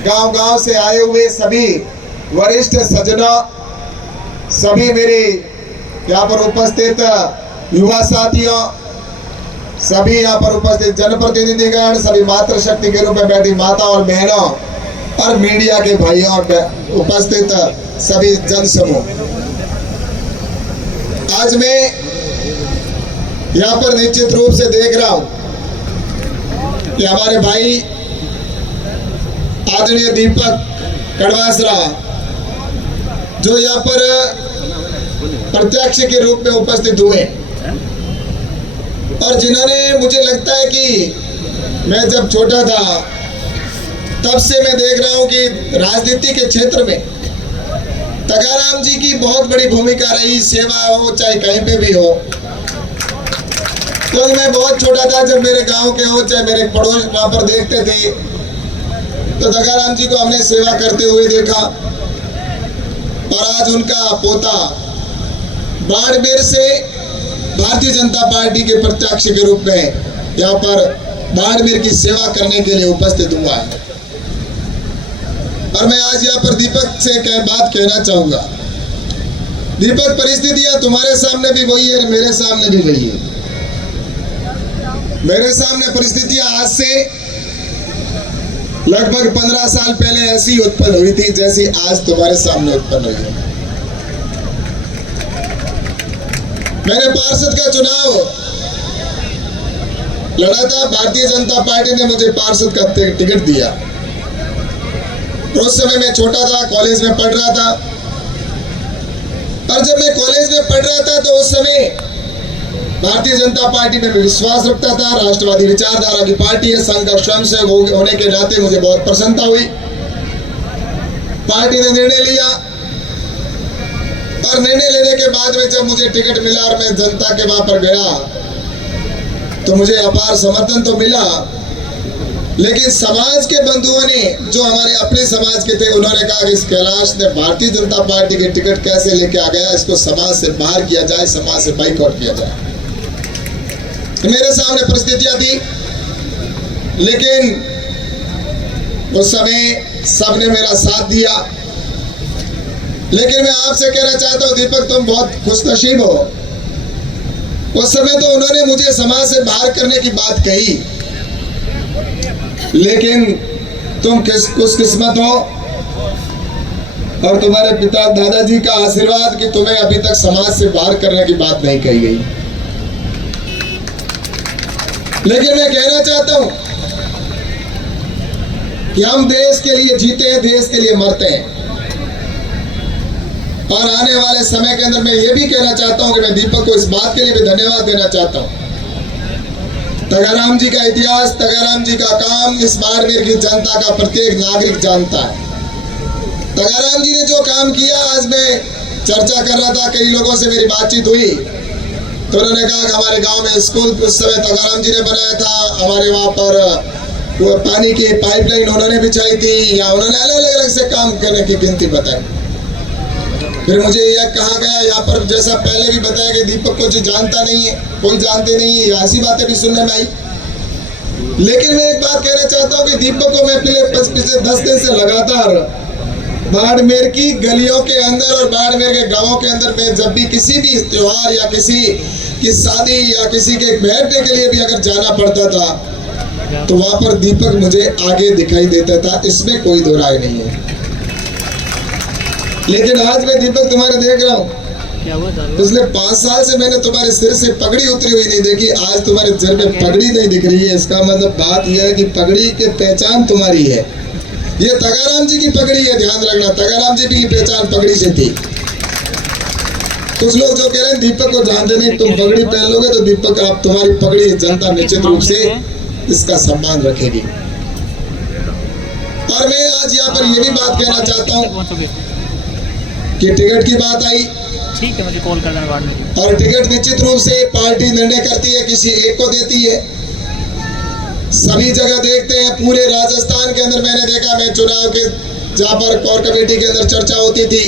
गांव-गांव से आए हुए सभी वरिष्ठ सज्जनों, सभी मेरे यहाँ पर उपस्थित युवा साथियों, सभी यहाँ पर उपस्थित जनप्रतिनिधिगण, सभी मातृशक्ति के रूप में बैठी माता और बहनों और मीडिया के भाइयों, उपस्थित सभी जन समूह, आज मैं यहाँ पर निश्चित रूप से देख रहा हूँ कि हमारे भाई आदरणीय दीपक कड़वासरा जो यहाँ पर प्रत्यक्ष के रूप में उपस्थित हुए और जिन्होंने, मुझे लगता है कि मैं जब छोटा था तब से मैं देख रहा हूँ कि राजनीति के क्षेत्र में तगाराम जी की बहुत बड़ी भूमिका रही, सेवा हो चाहे कहीं पे भी हो। तो मैं बहुत छोटा था, जब मेरे गांव के हो चाहे मेरे पड़ोस वहां पर देखते थे तो तगाराम जी को हमने सेवा करते हुए देखा और आज उनका पोता बाड़मेर से भारतीय जनता पार्टी के प्रत्याशी के रूप में यहाँ पर बाड़मेर की सेवा करने के लिए उपस्थित हुआ है। और मैं आज यहाँ पर दीपक से बात कहना चाहूंगा। दीपक, परिस्थितियां तुम्हारे सामने भी वही है, मेरे सामने भी वही है। मेरे सामने परिस्थितियां आज से लगभग 15 साल पहले ऐसी उत्पन्न हुई थी जैसी आज तुम्हारे सामने उत्पन्न हुई है। मैंने पार्षद का चुनाव लड़ा था, भारतीय जनता पार्टी ने मुझे पार्षद का टिकट दिया। उस समय मैं छोटा था, कॉलेज में पढ़ रहा था। और जब मैं कॉलेज में पढ़ रहा था तो उस समय भारतीय जनता पार्टी में विश्वास रखता था। राष्ट्रवादी विचारधारा की पार्टी है, संघ का स्वयंसेवक होने के नाते मुझे बहुत प्रसन्नता हुई। पार्टी ने निर्णय लिया और निर्णय लेने के बाद में जब मुझे टिकट मिला और मैं जनता के वहां पर गया तो मुझे अपार समर्थन तो मिला, लेकिन समाज के बंधुओं ने, जो हमारे अपने समाज के थे, उन्होंने कहा कि इस कैलाश ने भारतीय जनता पार्टी की टिकट कैसे लेके आ गया, इसको समाज से बाहर किया जाए, समाज से बाइकआउट किया जाए। मेरे सामने परिस्थितियां थी, लेकिन उस समय सबने मेरा साथ दिया। लेकिन मैं आपसे कहना चाहता हूं दीपक, तुम बहुत खुशनसीब हो। उस समय तो उन्होंने मुझे समाज से बाहर करने की बात कही, लेकिन तुम खुशकिस्मत हो और तुम्हारे पिता दादाजी का आशीर्वाद कि तुम्हें अभी तक समाज से बाहर करने की बात नहीं कही गई। लेकिन मैं कहना चाहता हूं कि हम देश के लिए जीते हैं, देश के लिए मरते हैं। और आने वाले समय के अंदर मैं ये भी कहना चाहता हूं कि मैं दीपक को इस बात के लिए भी धन्यवाद देना चाहता हूं। तगाराम जी का इतिहास, तगाराम जी का काम इस बाड़मेर की जनता का प्रत्येक नागरिक जानता है। तगाराम जी ने जो काम किया, आज मैं चर्चा कर रहा था, कई लोगों से मेरी बातचीत हुई तो उन्होंने कहा कि हमारे गांव में स्कूल उस समय तगाराम जी ने बनाया था, हमारे वहां पर वो पानी की पाइपलाइन उन्होंने बिछाई थी, या उन्होंने अलग अलग से काम करने की गिनती बताई। फिर मुझे यह कहा गया यहाँ पर, जैसा पहले भी बताया कि दीपक को जो जानता नहीं है, कोई जानते नहीं है, ऐसी बातें भी सुनने में आई। लेकिन मैं एक बात कहना चाहता हूँ कि दीपक को मैं पिछले 10 दिन से लगातार बाड़मेर की गलियों के अंदर और बाड़मेर के गांवों के अंदर में जब भी किसी भी त्योहार या किसी की शादी या किसी के बैठने के लिए भी अगर जाना पड़ता था तो वहां पर दीपक मुझे आगे दिखाई देता था, इसमें कोई दो राय नहीं है। लेकिन आज मैं दीपक तुम्हारे देख रहा हूँ, पिछले 5 साल से मैंने तुम्हारे सिर से पगड़ी उतरी हुई नहीं देखी, आज तुम्हारे सिर में पगड़ी नहीं दिख रही है। इसका मतलब बात यह है कि पगड़ी की पहचान तुम्हारी है। ये तगाराम जी की पगड़ी है, ध्यान रखना, तगाराम जी की पहचान पगड़ी से थी। कुछ लोग जो कह रहे हैं दीपक को जानते नहीं, तुम पगड़ी पहन लोगे तो दीपक, आप तुम्हारी पगड़ी जनता निश्चित रूप से इसका सम्मान रखेगी। और मैं आज यहाँ पर ये भी बात कहना चाहता हूँ कि टिकट की बात आई, ठीक है, मुझे कॉल कर देना बाद में। और टिकट निश्चित रूप से पार्टी निर्णय करती है, किसी एक को देती है। सभी जगह देखते हैं, पूरे राजस्थान के अंदर मैंने देखा, मैं चुनाव के जहाँ पर कोर कमेटी के अंदर चर्चा होती थी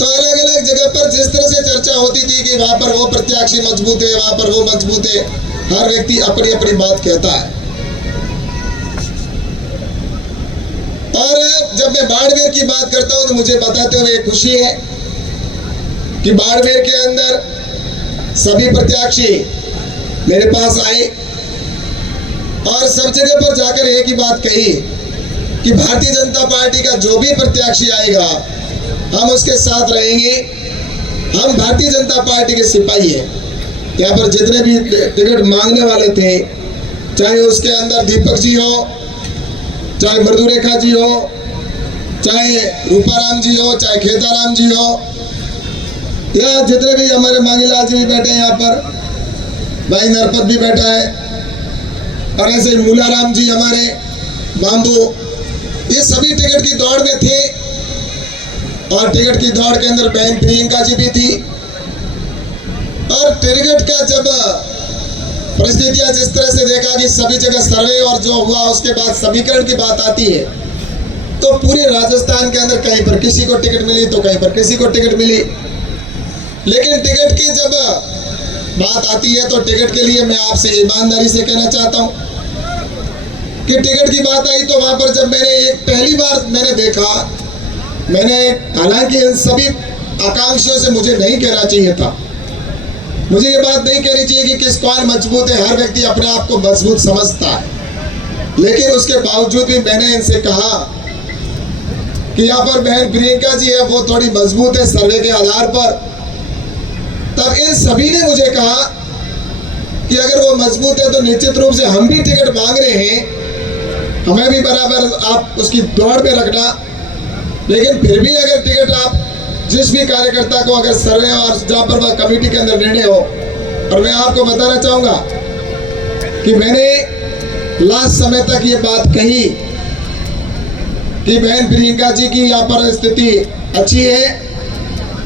तो अलग अलग जगह पर जिस तरह से चर्चा होती थी कि वहां पर वो प्रत्याशी मजबूत है, वहां पर वो मजबूत है, हर व्यक्ति अपनी अपनी बात कहता है। जब मैं बाड़मेर की बात करता हूं तो मुझे बताते हुए खुशी है कि बाड़मेर के अंदर सभी प्रत्याशी मेरे पास आए और सब जगह पर जाकर एक ही बात कही कि भारतीय जनता पार्टी का जो भी प्रत्याशी आएगा हम उसके साथ रहेंगे, हम भारतीय जनता पार्टी के सिपाही हैं। यहाँ पर जितने भी टिकट मांगने वाले थे, चाहे उसके अंदर दीपक जी हो, चाहे मृदुरेखा जी हो, चाहे रूपाराम जी हो, चाहे खेताराम जी हो, या जितने भी हमारे मांगीलाल जी भी बैठे हैं, यहाँ पर भाई नरपत भी बैठा है, और ऐसे मूलाराम जी हमारे बाम्बू, ये सभी टिकट की दौड़ में थे। और टिकट की दौड़ के अंदर बहन प्रियंका जी भी थी। और टिकट का जब परिस्थितियां जिस तरह से देखा कि सभी जगह सर्वे और जो हुआ उसके बाद समीकरण की बात आती है, तो पूरे राजस्थान के अंदर कहीं पर किसी को टिकट मिली तो कहीं पर किसी को टिकट मिली। लेकिन टिकट की जब बात आती है तो टिकट के लिए मैं आपसे ईमानदारी से कहना चाहता हूं कि टिकट की बात आई तो वहां पर जब मैंने पहली बार मैंने देखा, मैंने हालांकि इन सभी आकांक्षियों से मुझे नहीं कहना चाहिए था, मुझे ये बात नहीं कहनी चाहिए कि किस कौन मजबूत है, हर व्यक्ति अपने आप को मजबूत समझता है, लेकिन उसके बावजूद भी मैंने इनसे कहा कि यहाँ पर बहन प्रियंका जी है वो थोड़ी मजबूत है सर्वे के आधार पर। तब इन सभी ने मुझे कहा कि अगर वो मजबूत है तो निश्चित रूप से हम भी टिकट मांग रहे हैं, हमें भी बराबर आप उसकी दौड़ में रखना, लेकिन फिर भी अगर टिकट आप जिस भी कार्यकर्ता को अगर सर्वे और जहाँ पर वह कमेटी के अंदर निर्णय हो। और मैं आपको बताना चाहूंगा कि मैंने लास्ट समय तक ये बात कही कि बहन प्रियंका जी की यहाँ पर स्थिति अच्छी है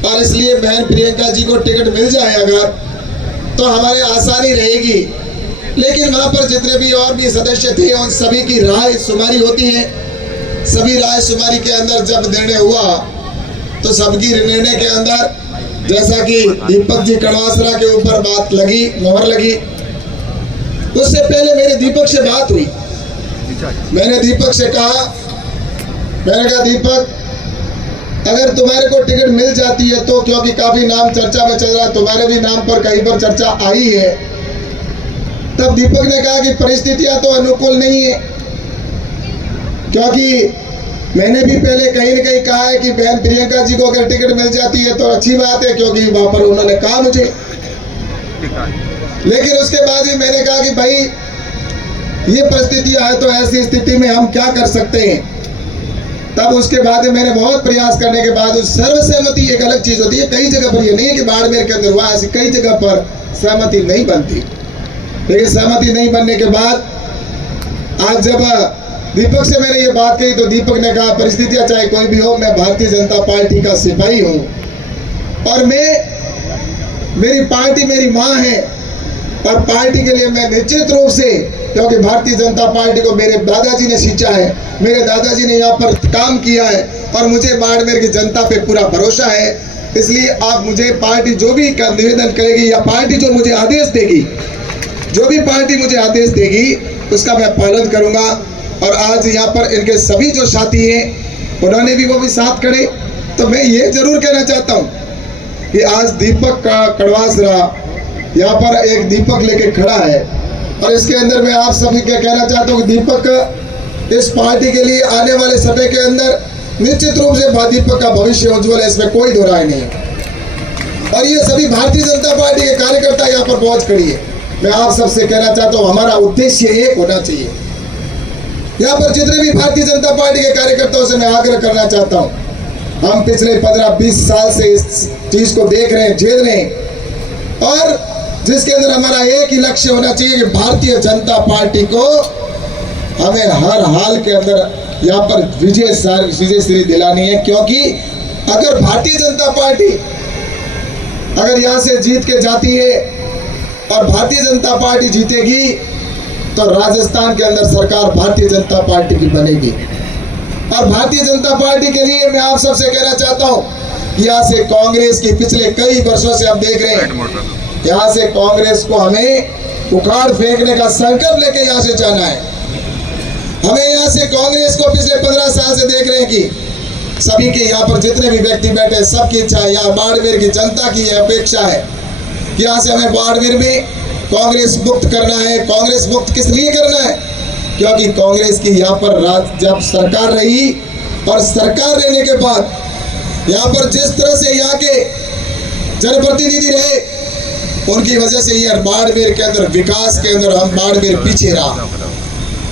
और इसलिए बहन प्रियंका जी को टिकट मिल जाए अगर तो हमारे आसानी रहेगी। लेकिन वहाँ पर जितने भी और भी सदस्य थे उन सभी की राय शुमारी होती है, सभी राय शुमारी के अंदर जब निर्णय हुआ तो सबकी निर्णय के अंदर जैसा कि दीपक जी कड़वासरा के ऊपर बात लगी, मोहर लगी, उससे पहले मेरी दीपक से बात हुई। मैंने दीपक से कहा, मैंने कहा दीपक अगर तुम्हारे को टिकट मिल जाती है तो, क्योंकि काफी नाम चर्चा में चल रहा है, तुम्हारे भी नाम पर कहीं पर चर्चा आई है। तब दीपक ने कहा कि परिस्थितियां तो अनुकूल नहीं है, क्योंकि मैंने भी पहले कहीं न कहीं कहा है कि बहन प्रियंका जी को अगर टिकट मिल जाती है तो अच्छी बात है, क्योंकि वहां पर उन्होंने कहा मुझे। लेकिन उसके बाद भी मैंने कहा कि भाई ये परिस्थितियां है तो ऐसी स्थिति में हम क्या कर सकते हैं। तब उसके बाद मैंने बहुत प्रयास करने के बाद सर्वसहमति एक अलग चीज होती है, कई जगह पर ये नहीं है कि बाड़मेर के अंदर हुआ, ऐसी कई जगह पर सहमति नहीं बनती। लेकिन सहमति नहीं बनने के बाद आज जब दीपक से मैंने ये बात कही तो दीपक ने कहा परिस्थितियां चाहे कोई भी हो, मैं भारतीय जनता पार्टी का सिपाही हूं और मेरी पार्टी मेरी मां है और पार्टी के लिए मैं निश्चित रूप से, क्योंकि भारतीय जनता पार्टी को मेरे दादाजी ने सींचा है, मेरे दादाजी ने यहाँ पर काम किया है और मुझे बाड़मेर की जनता पे पूरा भरोसा है। इसलिए आप मुझे पार्टी जो भी निवेदन करेगी या पार्टी जो मुझे आदेश देगी, जो भी पार्टी मुझे आदेश देगी उसका मैं पालन करूंगा। और आज यहाँ पर इनके सभी जो साथी हैं उन्होंने भी वो भी साथ खड़े। तो मैं ये जरूर कहना चाहता हूँ कि आज दीपक कड़वासरा यहाँ पर एक दीपक लेके खड़ा है और इसके अंदर मैं आप सभी के कहना चाहता हूँ कि दीपक इस पार्टी के लिए आने वाले समय के अंदर निश्चित रूप से दीपक का भविष्य उज्जवल है, इसमें कोई दो राय नहीं है। और ये सभी भारतीय जनता पार्टी के कार्यकर्ता यहाँ पर पहुंच खड़ी है। मैं आप सबसे कहना चाहता हूँ हमारा उद्देश्य एक होना चाहिए। यहाँ पर जितने भी भारतीय जनता पार्टी के कार्यकर्ताओं से मैं आग्रह करना चाहता हूँ, हम पिछले 15-20 साल से इस चीज को देख रहे हैं, झेल रहे हैं और जिसके अंदर हमारा एक ही लक्ष्य होना चाहिए कि भारतीय जनता पार्टी को हमें हर हाल के अंदर यहाँ पर विजय श्री दिलानी है। क्योंकि अगर भारतीय जनता पार्टी अगर यहाँ से जीत के जाती है और भारतीय जनता पार्टी जीतेगी तो राजस्थान के अंदर सरकार भारतीय जनता पार्टी की बनेगी। और भारतीय जनता पार्टी के लिए मैं आप सबसे कहना चाहता हूं, यहाँ से कांग्रेस की पिछले कई वर्षों से हम देख रहे हैं, यहाँ से कांग्रेस को हमें उखाड़ फेंकने का संकल्प लेके यहाँ से जाना है। हमें यहाँ से कांग्रेस को पिछले 15 साल से देख रहे रहे हैं कि सभी के यहाँ पर जितने भी व्यक्ति बैठे हैं सबकी इच्छा है, यहाँ बाड़मेर की जनता की यह अपेक्षा है कि यहाँ से हमें बाड़मेर में कांग्रेस मुक्त करना है। कांग्रेस मुक्त किस लिए करना है? क्योंकि कांग्रेस की यहाँ पर जब सरकार रही और सरकार रहने के बाद यहाँ पर जिस तरह से यहाँ के जनप्रतिनिधि रहे, उनकी वजह से ये बाड़मेर के अंदर विकास के अंदर हम बाड़मेर पीछे रहा।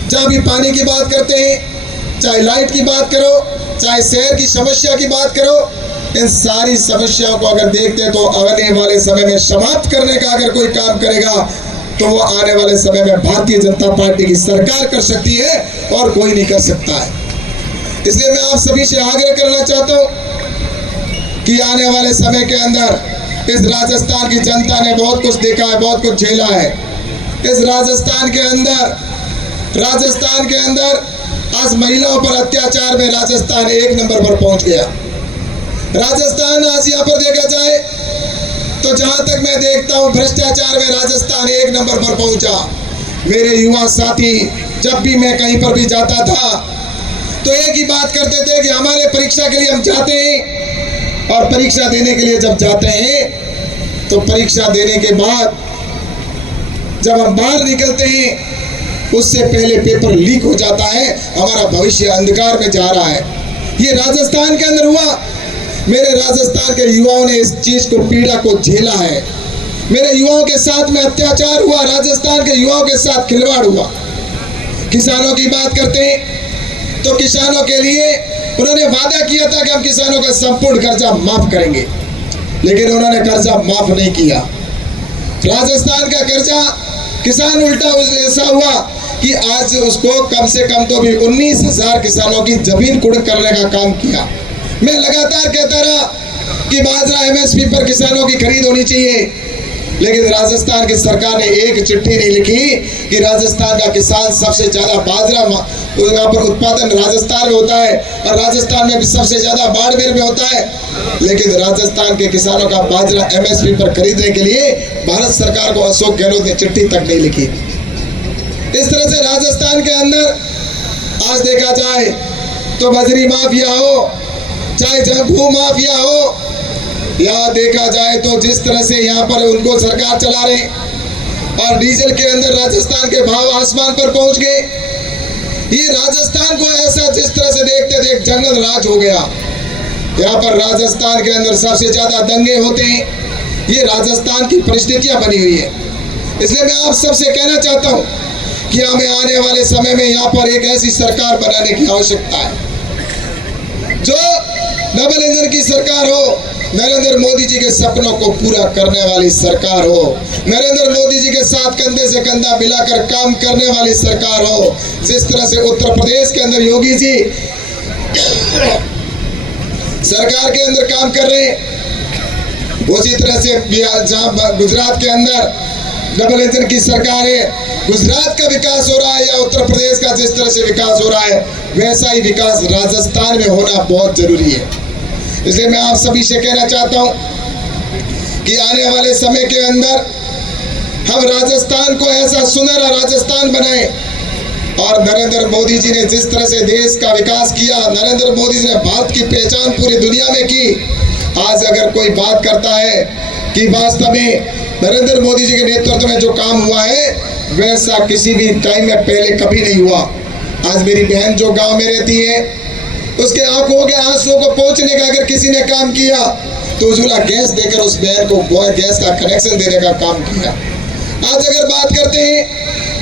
जहाँ भी पानी की बात करते हैं, चाहे लाइट की बात करो, चाहे शहर की समस्या की बात करो, इन सारी समस्याओं को अगर देखते हैं तो आने वाले समय में समाप्त करने का अगर कोई काम करेगा तो वो आने वाले समय में भारतीय जनता पार्टी की सरकार कर सकती है और कोई नहीं कर सकता है। इसलिए मैं आप सभी से आग्रह करना चाहता हूँ कि आने वाले समय के अंदर इस राजस्थान की जनता ने बहुत कुछ देखा है, बहुत कुछ झेला है। इस राजस्थान के अंदर आज महिलाओं पर अत्याचार में राजस्थान 1 नंबर पर पहुंच गया। राजस्थान आज यहाँ पर देखा जाए तो जहां तक मैं देखता हूं भ्रष्टाचार में राजस्थान 1 नंबर पर पहुंचा। मेरे युवा साथी जब भी मैं कहीं पर भी जाता था तो एक ही बात करते थे कि हमारे परीक्षा के लिए हम जाते हैं और परीक्षा देने के लिए जब जाते हैं तो परीक्षा देने के बाद जब हम बाहर निकलते हैं उससे पहले पेपर लीक हो जाता है, हमारा भविष्य अंधकार में जा रहा है। ये राजस्थान के अंदर हुआ। मेरे राजस्थान के युवाओं ने इस चीज को, पीड़ा को झेला है। मेरे युवाओं के साथ में अत्याचार हुआ, राजस्थान के युवाओं के साथ खिलवाड़ हुआ। किसानों की बात करते हैं तो किसानों के लिए उन्होंने वादा किया था कि हम किसानों का संपूर्ण कर्जा माफ करेंगे, लेकिन उन्होंने कर्जा माफ नहीं किया। राजस्थान का कर्जा किसान उल्टा ऐसा हुआ कि आज उसको कम से कम तो भी 19,000 किसानों की जमीन कुर्क करने का काम किया। मैं लगातार कहता रहा कि बाजरा एमएसपी पर किसानों की खरीद होनी चाहिए, लेकिन राजस्थान की सरकार ने एक चिट्ठी नहीं लिखी कि राजस्थान का किसान सबसे ज्यादा बाजरा यहाँ पर उत्पादन राजस्थान में होता है और राजस्थान में भी सबसे ज्यादा बाड़मेर में होता है, लेकिन राजस्थान के किसानों का बाजरा एमएसपी पर खरीदने के लिए भारत सरकार को अशोक गहलोत ने चिट्ठी तक नहीं लिखी। इस तरह से राजस्थान के अंदर आज देखा जाए तो बजरी माफिया हो, चाहे भू माफिया हो, या देखा जाए तो जिस तरह से यहाँ पर उनको सरकार चला रहे और डीजल के अंदर राजस्थान के भाव आसमान पर पहुंच गए। ये राजस्थान को ऐसा जिस तरह से देखते देख जंगल राज हो गया। यहाँ पर राजस्थान के अंदर सबसे ज्यादा दंगे होते हैं। ये राजस्थान की परिस्थितियां बनी हुई है। इसलिए मैं आप सबसे कहना चाहता हूँ कि हमें आने वाले समय में यहाँ पर एक ऐसी सरकार बनाने की आवश्यकता है जो डबल इंजन की सरकार हो, नरेंद्र मोदी जी के सपनों को पूरा करने वाली सरकार हो, नरेंद्र मोदी जी के साथ कंधे से कंधा मिलाकर काम करने वाली सरकार हो। जिस तरह से उत्तर प्रदेश के अंदर योगी जी सरकार के अंदर काम कर रहे हैं, उसी तरह से जहां गुजरात के अंदर डबल इंजन की सरकार है, गुजरात का विकास हो रहा है या उत्तर प्रदेश का जिस तरह से विकास हो रहा है वैसा ही विकास राजस्थान में होना बहुत जरूरी है। इसलिए मैं आप सभी से कहना चाहता हूं कि आने वाले समय के अंदर हम राजस्थान को ऐसा सुनहरा राजस्थान बनाएं। और नरेंद्र मोदी जी ने जिस तरह से देश का विकास किया, नरेंद्र मोदी जी ने भारत की पहचान पूरी दुनिया में की। आज अगर कोई बात करता है कि वास्तव में नरेंद्र मोदी जी के नेतृत्व में जो काम हुआ है वैसा किसी भी टाइम में पहले कभी नहीं हुआ। आज मेरी बहन जो गांव में रहती है उसके आंखों के आंसुओं को पहुंचने का अगर किसी ने काम किया तो उज्ज्वला गैस देकर उस बहन को गैस का कनेक्शन देने का काम किया। आज अगर बात करते हैं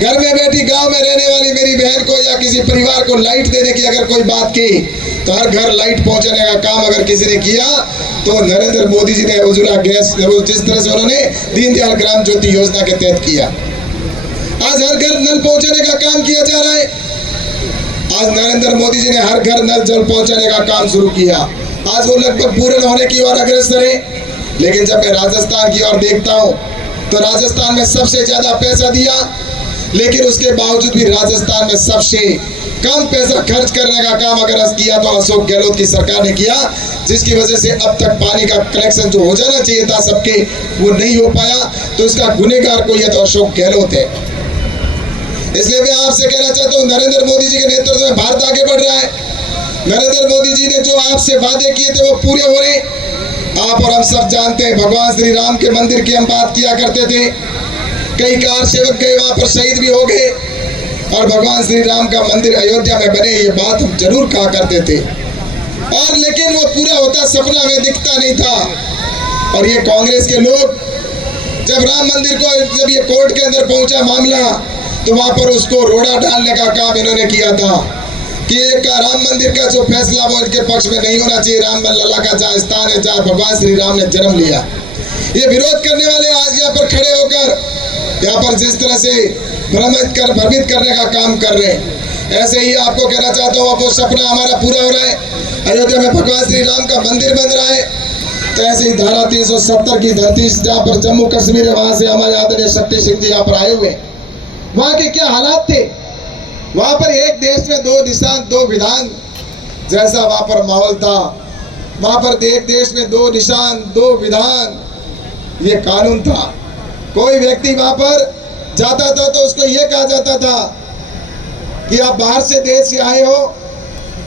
घर में बैठी गांव में रहने वाली मेरी बहन को या किसी परिवार को लाइट देने की अगर कोई बात की तो हर घर लाइट पहुंचाने का काम अगर किसी ने किया तो नरेंद्र मोदी जी ने उज्ज्वला गैस जिस तरह से उन्होंने दीनदयाल ग्राम ज्योति योजना के तहत किया। आज हर घर नल पहुंचाने का काम किया जा रहा है। आज नरेंद्र मोदी जी ने हर घर नल जल पहुंचाने का काम शुरू किया। आज वो लगभग पूर्ण होने की ओर अग्रसर है। लेकिन जब मैं राजस्थान की ओर देखता हूं तो राजस्थान में सबसे ज्यादा पैसा दिया, लेकिन उसके बावजूद भी राजस्थान में सबसे कम पैसा खर्च करने का काम अगर किया तो अशोक गहलोत की सरकार ने किया, जिसकी वजह से अब तक पानी का कनेक्शन जो हो जाना चाहिए था सबके वो नहीं हो पाया। तो इसका गुनहगार कोई है तो अशोक गहलोत है। इसलिए मैं आपसे कहना चाहता हूं नरेंद्र मोदी जी के नेतृत्व में भारत आगे बढ़ रहा है। नरेंद्र मोदी जी ने जो आपसे वादे किए थे वो पूरे हो रहे। आप और हम सब जानते हैं, भगवान श्री राम के मंदिर की हम बात किया करते थे, कई कार सेवक गए वहां पर शहीद भी हो गए, और भगवान श्री राम का मंदिर अयोध्या में बने, ये बात हम जरूर कहा करते थे। और लेकिन वो पूरा होता सपना में दिखता नहीं था। और ये कांग्रेस के लोग जब राम मंदिर को, जब ये कोर्ट के अंदर पहुंचा मामला, तो वहां पर उसको रोड़ा डालने का काम इन्होंने किया था कि एक राम मंदिर का जो फैसला वो इनके पक्ष में नहीं होना चाहिए। राम लल्ला का जहाँ स्थान है, जहाँ भगवान श्री राम ने जन्म लिया, ये विरोध करने वाले आज यहाँ पर खड़े होकर यहाँ पर जिस तरह से भ्रमित करने का काम कर रहे हैं, ऐसे ही आपको कहना चाहता हूँ, अब वो सपना हमारा पूरा हो रहा है। अयोध्या में भगवान श्री राम का मंदिर बन रहा है, तो ऐसे ही धारा 370 की धरती जहाँ पर जम्मू कश्मीर है, वहां से हमारे आदरणीय शक्ति सिंह जी यहाँ पर आए हुए। वहां के क्या हालात थे, वहां पर एक देश में दो निशान दो विधान जैसा वहां पर माहौल था। वहां पर एक देश में दो निशान दो विधान, ये कानून था। कोई व्यक्ति वहां पर जाता था तो उसको ये कहा जाता था कि आप बाहर से देश से आए हो,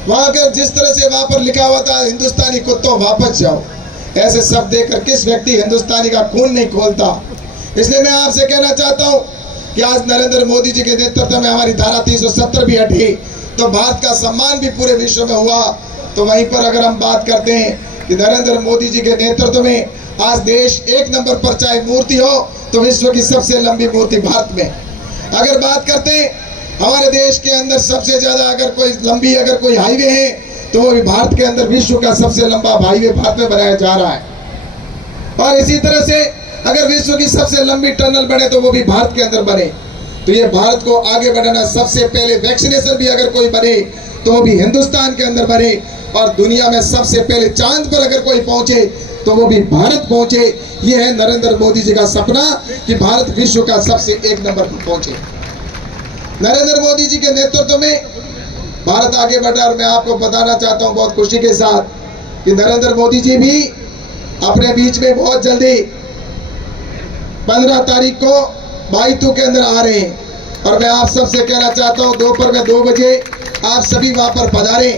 वहां का जिस तरह से वहां पर लिखा हुआ था, हिंदुस्तानी कुत्तों वापस जाओ, ऐसे शब्द देकर किस व्यक्ति हिंदुस्तानी का खून नहीं खोलता। इसलिए मैं आपसे कहना चाहता हूं कि आज नरेंद्र मोदी जी के नेतृत्व में हमारी धारा 370 भी हटी, तो भारत का सम्मान भी पूरे विश्व में हुआ। तो वहीं पर अगर हम बात करते हैं कि नरेंद्र मोदी जी के नेतृत्व में आज देश एक नंबर पर चाहे मूर्ति हो तो विश्व की सबसे लंबी मूर्ति भारत में। अगर बात करते हैं हमारे देश के अंदर सबसे ज्यादा अगर कोई लंबी अगर कोई हाईवे है तो वो भी भारत के अंदर विश्व का सबसे लंबा हाईवे भारत में बनाया जा रहा है। और इसी तरह से अगर विश्व की सबसे लंबी टनल बने तो वो भी भारत के अंदर बने। तो ये भारत को आगे बढ़ाना, सबसे पहले वैक्सीनेशन भी अगर कोई बने तो वो भी हिंदुस्तान के अंदर बने, और दुनिया में सबसे पहले चांद पर अगर कोई पहुंचे तो वो भी भारत पहुंचे। ये है नरेंद्र मोदी जी का सपना कि भारत विश्व का सबसे एक नंबर पर पहुंचे। नरेंद्र मोदी जी के नेतृत्व में भारत आगे बढ़ रहा है। और मैं आपको बताना चाहता हूं बहुत खुशी के साथ कि नरेंद्र मोदी जी भी अपने बीच में बहुत जल्दी 15 तारीख को बाईतू के अंदर आ रहे हैं। और मैं आप सबसे कहना चाहता हूं दोपहर में 2 बजे आप सभी वहां पर पधारें।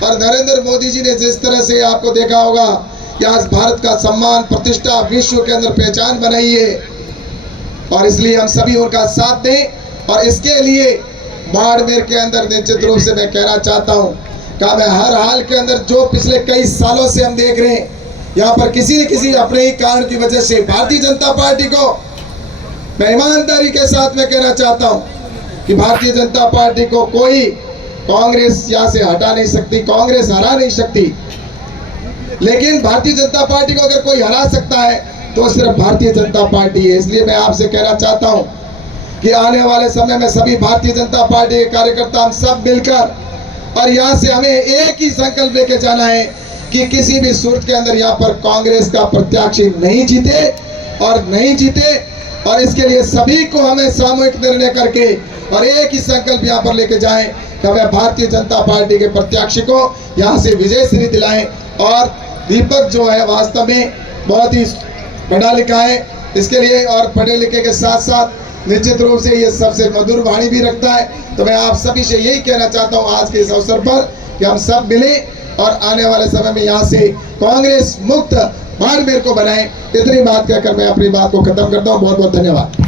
और नरेंद्र मोदी जी ने जिस तरह से आपको देखा होगा कि आज भारत का सम्मान प्रतिष्ठा विश्व के अंदर पहचान बनाई है, और इसलिए हम सभी उनका साथ दें। और इसके लिए बाड़मेर के अंदर निश्चित रूप से मैं कहना चाहता हूं कि मैं हर हाल के अंदर जो पिछले कई सालों से हम देख रहे हैं, यहाँ पर किसी न किसी अपने ही कारण की वजह से भारतीय जनता पार्टी को, मैं ईमानदारी के साथ में कहना चाहता हूं कि भारतीय जनता पार्टी को कोई कांग्रेस यहाँ से हटा नहीं सकती, कांग्रेस हरा नहीं सकती, लेकिन भारतीय जनता पार्टी को अगर कोई हरा सकता है तो सिर्फ भारतीय जनता पार्टी है। इसलिए मैं आपसे कहना चाहता हूं कि आने वाले समय में सभी भारतीय जनता पार्टी के कार्यकर्ता हम सब मिलकर, और यहाँ से हमें एक ही संकल्प लेके जाना है कि किसी भी सूरत के अंदर यहाँ पर कांग्रेस का प्रत्याशी नहीं जीते और नहीं जीते। और इसके लिए सभी को हमें सामूहिक निर्णय करके और एक ही संकल्प यहाँ पर लेके जाएं कि हमें भारतीय जनता पार्टी के प्रत्याशी को यहाँ से विजय श्री दिलाएं। और दीपक जो है वास्तव में बहुत ही पढ़ा लिखा है, इसके लिए और पढ़े लिखे के साथ साथ निश्चित रूप से ये सबसे मधुर वाणी भी रखता है। तो मैं आप सभी से यही कहना चाहता हूँ आज के इस अवसर पर कि हम सब मिलें और आने वाले समय में यहाँ से कांग्रेस मुक्त बाड़मेर को बनाएं। इतनी बात कहकर मैं अपनी बात को खत्म करता हूँ। बहुत बहुत धन्यवाद।